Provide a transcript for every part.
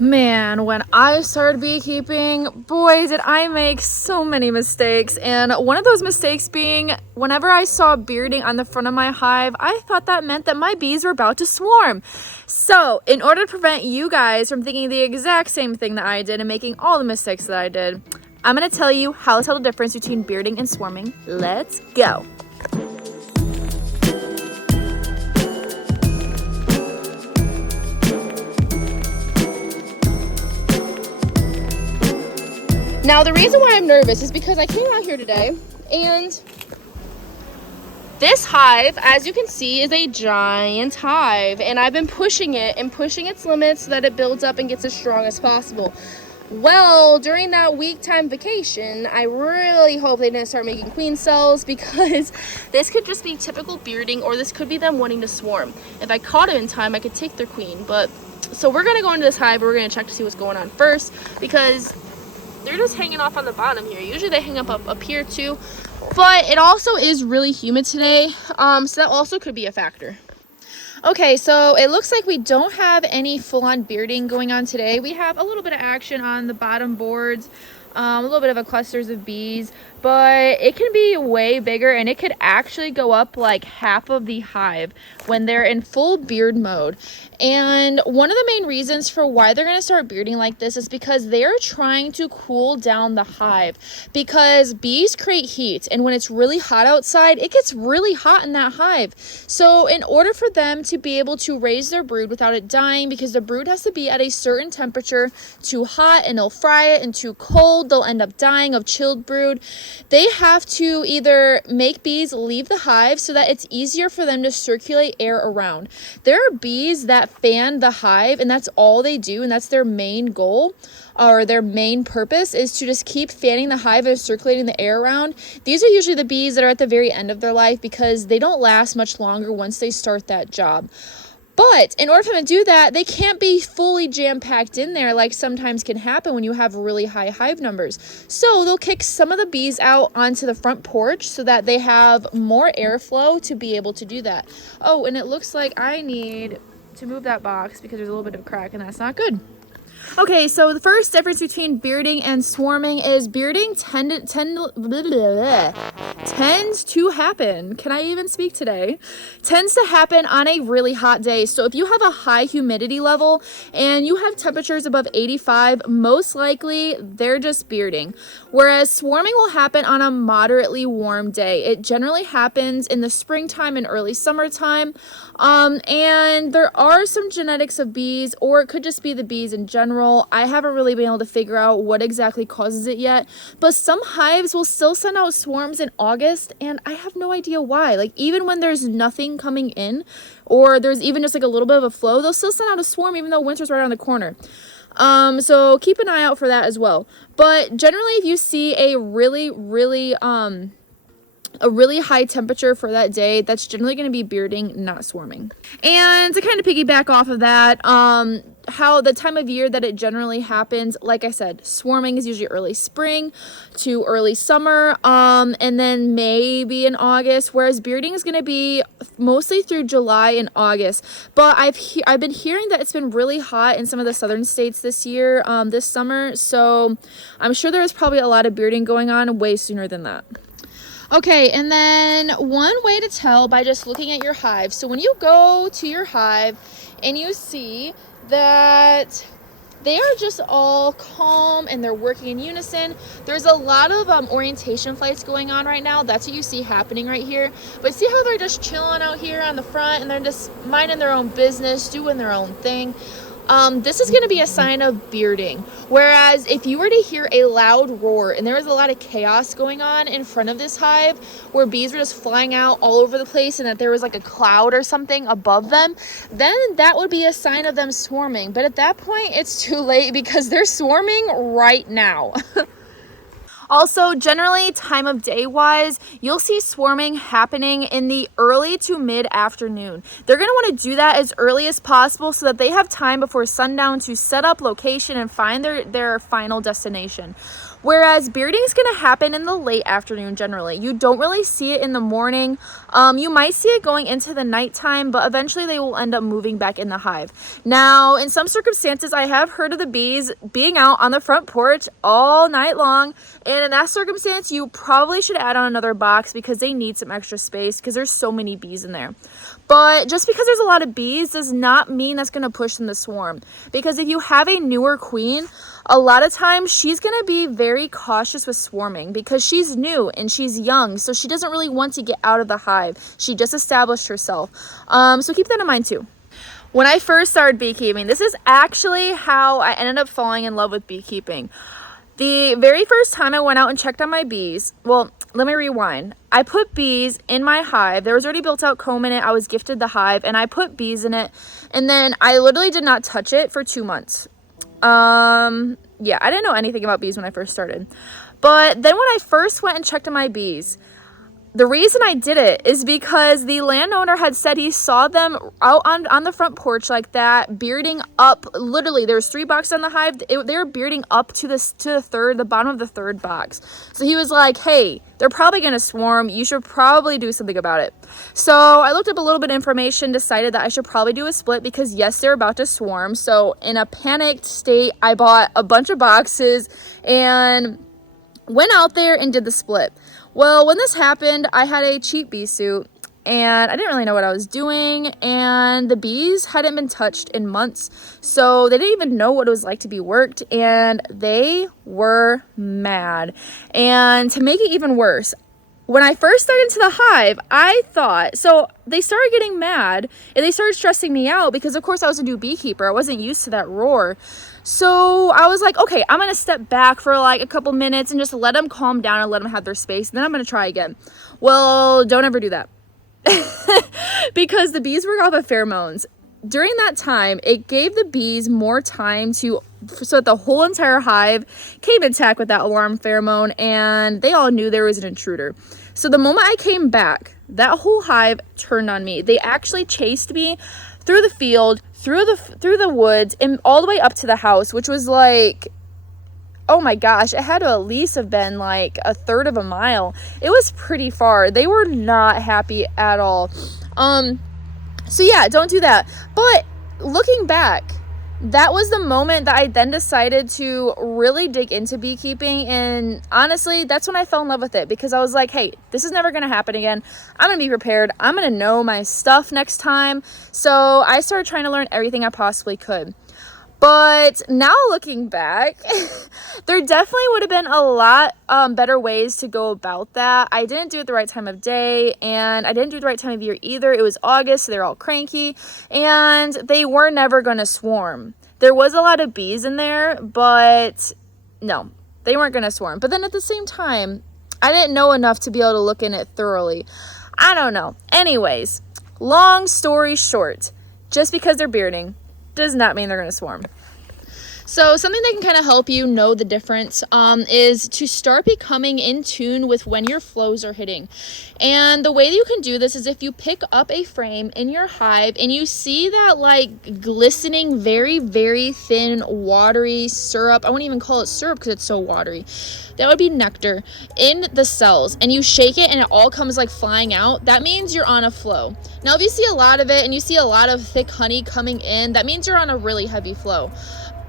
Man, when I started beekeeping, boy, did I make so many mistakes. And one of those mistakes being whenever I saw bearding on the front of my hive, I thought that meant that my bees were about to swarm. So, in order to prevent you guys from thinking the exact same thing that I did and making all the mistakes that I did, I'm going to tell you how to tell the difference between bearding and swarming. Let's go. Now, the reason why I'm nervous is because I came out here today and this hive, as you can see, is a giant hive, and I've been pushing it and pushing its limits so that it builds up and gets as strong as possible. Well, during that week time vacation, I really hope they didn't start making queen cells, because this could just be typical bearding, or this could be them wanting to swarm. If I caught it in time, I could take their queen. But so we're gonna go into this hive, but we're gonna check to see what's going on first, because they're just hanging off on the bottom here. Usually they hang up here too, but it also is really humid today, so that also could be a factor. Okay, so it looks like we don't have any full-on bearding going on today. We have a little bit of action on the bottom boards, a little bit of a clusters of bees, but it can be way bigger, and it could actually go up like half of the hive when they're in full beard mode. And one of the main reasons for why they're going to start bearding like this is because they're trying to cool down the hive, because bees create heat, and when it's really hot outside, it gets really hot in that hive. So in order for them to be able to raise their brood without it dying, because the brood has to be at a certain temperature, too hot and they'll fry it, and too cold they'll end up dying of chilled brood, they have to either make bees leave the hive so that it's easier for them to circulate air around. There are bees that fan the hive, and that's all they do, and that's their main goal, or their main purpose, is to just keep fanning the hive and circulating the air around. These are usually the bees that are at the very end of their life, because they don't last much longer once they start that job. But in order for them to do that, they can't be fully jam-packed in there like sometimes can happen when you have really high hive numbers. So they'll kick some of the bees out onto the front porch so that they have more airflow to be able to do that. Oh, and it looks like I need to move that box because there's a little bit of a crack, and that's not good. Okay, so the first difference between bearding and swarming is bearding tends to happen. Can I even speak today? Tends to happen on a really hot day. So if you have a high humidity level and you have temperatures above 85, most likely they're just bearding. Whereas swarming will happen on a moderately warm day. It generally happens in the springtime and early summertime. And there are some genetics of bees, or it could just be the bees in general. I haven't really been able to figure out what exactly causes it yet, but some hives will still send out swarms in August, and I have no idea why. Like, even when there's nothing coming in, or there's even just like a little bit of a flow, they'll still send out a swarm even though winter's right around the corner. So keep an eye out for that as well. But generally, if you see a really high temperature for that day, that's generally going to be bearding, not swarming. And to kind of piggyback off of that, how the time of year that it generally happens, like I said, swarming is usually early spring to early summer, and then maybe in August, whereas bearding is going to be mostly through July and August. But I've been hearing that it's been really hot in some of the southern states this year, this summer, so I'm sure there is probably a lot of bearding going on way sooner than that. Okay, and then one way to tell by just looking at your hive. So when you go to your hive and you see that they are just all calm and they're working in unison, there's a lot of orientation flights going on right now. That's what you see happening right here. But see how they're just chilling out here on the front, and they're just minding their own business, doing their own thing. This is going to be a sign of bearding. Whereas if you were to hear a loud roar and there was a lot of chaos going on in front of this hive, where bees were just flying out all over the place and that there was like a cloud or something above them, then that would be a sign of them swarming. But at that point, it's too late, because they're swarming right now. Also, generally, time of day wise, you'll see swarming happening in the early to mid afternoon. They're going to want to do that as early as possible so that they have time before sundown to set up location and find their final destination. Whereas bearding is going to happen in the late afternoon generally. You don't really see it in the morning. You might see it going into the nighttime, but eventually they will end up moving back in the hive. Now, in some circumstances, I have heard of the bees being out on the front porch all night long. And in that circumstance, you probably should add on another box because they need some extra space because there's so many bees in there. But just because there's a lot of bees does not mean that's going to push them to swarm. Because if you have a newer queen, a lot of times she's going to be very cautious with swarming because she's new and she's young. So she doesn't really want to get out of the hive. She just established herself. So keep that in mind too. When I first started beekeeping, this is actually how I ended up falling in love with beekeeping. The very first time I went out and checked on my bees, well, let me rewind. I put bees in my hive. There was already built out comb in it. I was gifted the hive and I put bees in it. And then I literally did not touch it for 2 months. Yeah, I didn't know anything about bees when I first started. But then when I first went and checked on my bees, the reason I did it is because the landowner had said he saw them out on the front porch like that, bearding up. Literally, there was 3 boxes on the hive. They were bearding up to the bottom of the 3rd box. So he was like, hey, they're probably going to swarm. You should probably do something about it. So I looked up a little bit of information, decided that I should probably do a split because, yes, they're about to swarm. So in a panicked state, I bought a bunch of boxes and went out there and did the split. Well, when this happened, I had a cheap bee suit and I didn't really know what I was doing, and the bees hadn't been touched in months, so they didn't even know what it was like to be worked, and they were mad. And to make it even worse, when I first started into the hive, I thought, so they started getting mad and they started stressing me out because, of course, I was a new beekeeper. I wasn't used to that roar. So I was like, okay, I'm going to step back for like a couple minutes and just let them calm down and let them have their space. And then I'm going to try again. Well, don't ever do that. Because the bees work off of pheromones. During that time, it gave the bees more time so that the whole entire hive came in contact with that alarm pheromone, and they all knew there was an intruder. So the moment I came back, that whole hive turned on me. They actually chased me through the field, through the woods, and all the way up to the house, which was like, oh my gosh, it had to at least have been like a 1/3 of a mile. It was pretty far. They were not happy at all. So yeah, don't do that. But looking back, that was the moment that I then decided to really dig into beekeeping. And honestly, that's when I fell in love with it because I was like, hey, this is never going to happen again. I'm going to be prepared. I'm going to know my stuff next time. So I started trying to learn everything I possibly could. But now looking back, there definitely would have been a lot better ways to go about that. I didn't do it the right time of day, and I didn't do it the right time of year either. It was August, so they were all cranky, and they were never going to swarm. There was a lot of bees in there, but no, they weren't going to swarm. But then at the same time, I didn't know enough to be able to look in it thoroughly. I don't know. Anyways, long story short, just because they're bearding does not mean they're going to swarm. So something that can kind of help you know the difference is to start becoming in tune with when your flows are hitting. And the way that you can do this is if you pick up a frame in your hive and you see that like glistening, very, very thin, watery syrup. I wouldn't even call it syrup because it's so watery. That would be nectar in the cells, and you shake it and it all comes like flying out. That means you're on a flow. Now, if you see a lot of it and you see a lot of thick honey coming in, that means you're on a really heavy flow.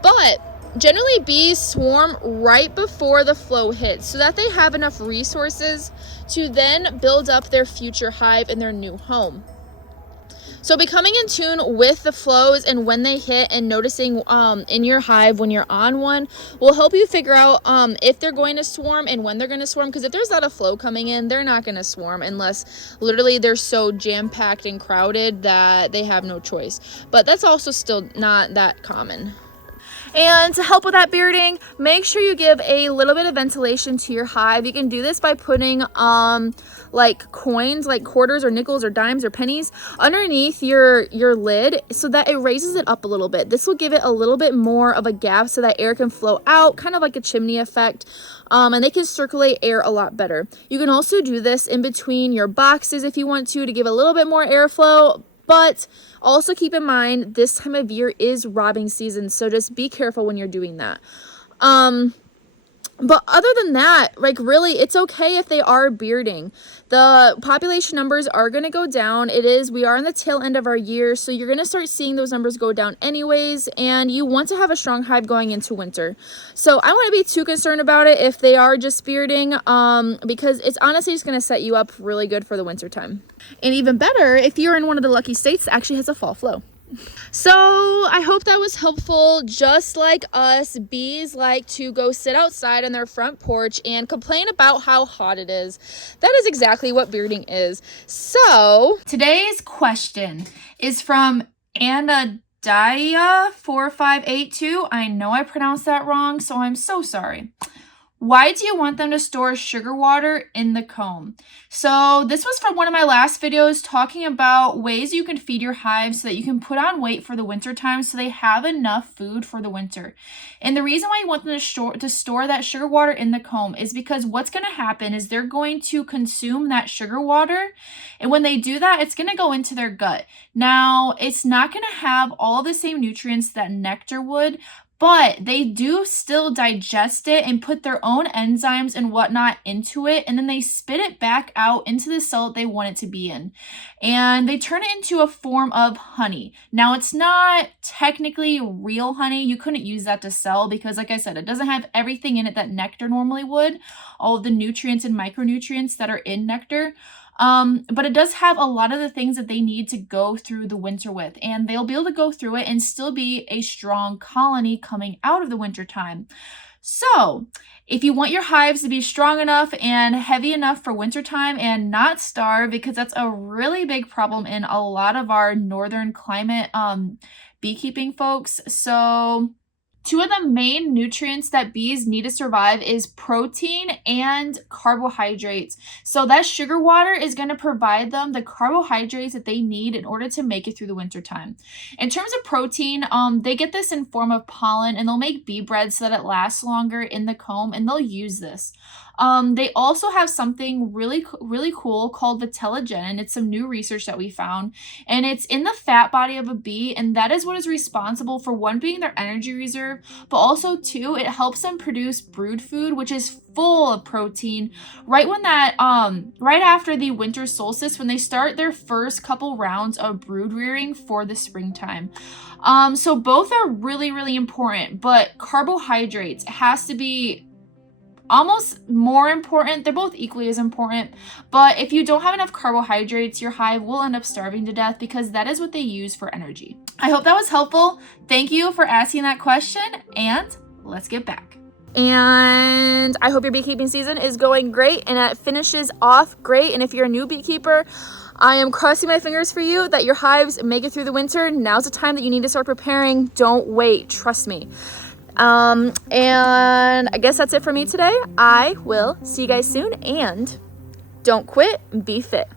But generally bees swarm right before the flow hits so that they have enough resources to then build up their future hive in their new home. So becoming in tune with the flows and when they hit and noticing in your hive when you're on one will help you figure out if they're going to swarm and when they're going to swarm. Because if there's not a flow coming in, they're not going to swarm unless literally they're so jam-packed and crowded that they have no choice. But that's also still not that common. And to help with that bearding, make sure you give a little bit of ventilation to your hive. You can do this by putting like coins, like quarters or nickels or dimes or pennies underneath your lid so that it raises it up a little bit. This will give it a little bit more of a gap so that air can flow out, kind of like a chimney effect. And they can circulate air a lot better. You can also do this in between your boxes if you want to give a little bit more airflow. But also keep in mind, this time of year is robbing season, so just be careful when you're doing that. But other than that, like really, it's okay if they are bearding. The population numbers are going to go down. We are in the tail end of our year, so you're going to start seeing those numbers go down anyways, and you want to have a strong hive going into winter. So I wouldn't be too concerned about it if they are just bearding, because it's honestly just going to set you up really good for the winter time. And even better, if you're in one of the lucky states that actually has a fall flow. So I hope that was helpful. Just like us, bees like to go sit outside on their front porch and complain about how hot it is. That is exactly what bearding is. So today's question is from Anadiah4582. I know I pronounced that wrong, so I'm so sorry. Why do you want them to store sugar water in the comb? So this was from one of my last videos talking about ways you can feed your hives so that you can put on weight for the winter time so they have enough food for the winter. And the reason why you want them to store that sugar water in the comb is because what's going to happen is they're going to consume that sugar water. And when they do that, it's going to go into their gut. Now, it's not going to have all the same nutrients that nectar would, but they do still digest it and put their own enzymes and whatnot into it, and then they spit it back out into the cell that they want it to be in. And they turn it into a form of honey. Now, it's not technically real honey. You couldn't use that to sell because, like I said, it doesn't have everything in it that nectar normally would, all of the nutrients and micronutrients that are in nectar. But it does have a lot of the things that they need to go through the winter with, and they'll be able to go through it and still be a strong colony coming out of the winter time. So if you want your hives to be strong enough and heavy enough for wintertime and not starve, because that's a really big problem in a lot of our northern climate beekeeping folks. So two of the main nutrients that bees need to survive is protein and carbohydrates. So that sugar water is going to provide them the carbohydrates that they need in order to make it through the winter time. In terms of protein, they get this in form of pollen, and they'll make bee bread so that it lasts longer in the comb, and they'll use this. They also have something really cool called vitellogenin. It's some new research that we found, and it's in the fat body of a bee, and that is what is responsible for, one, being their energy reserve, but also two, it helps them produce brood food, which is full of protein right after the winter solstice, when they start their first couple rounds of brood rearing for the springtime. So both are really important, but carbohydrates has to be almost more important. They're both equally as important, but if you don't have enough carbohydrates, your hive will end up starving to death because that is what they use for energy. I hope that was helpful. Thank you for asking that question, and let's get back. And I hope your beekeeping season is going great and it finishes off great. And if you're a new beekeeper, I am crossing my fingers for you that your hives make it through the winter. Now's the time that you need to start preparing. Don't wait, trust me. And I guess that's it for me today. I will see you guys soon, and don't quit, be fit.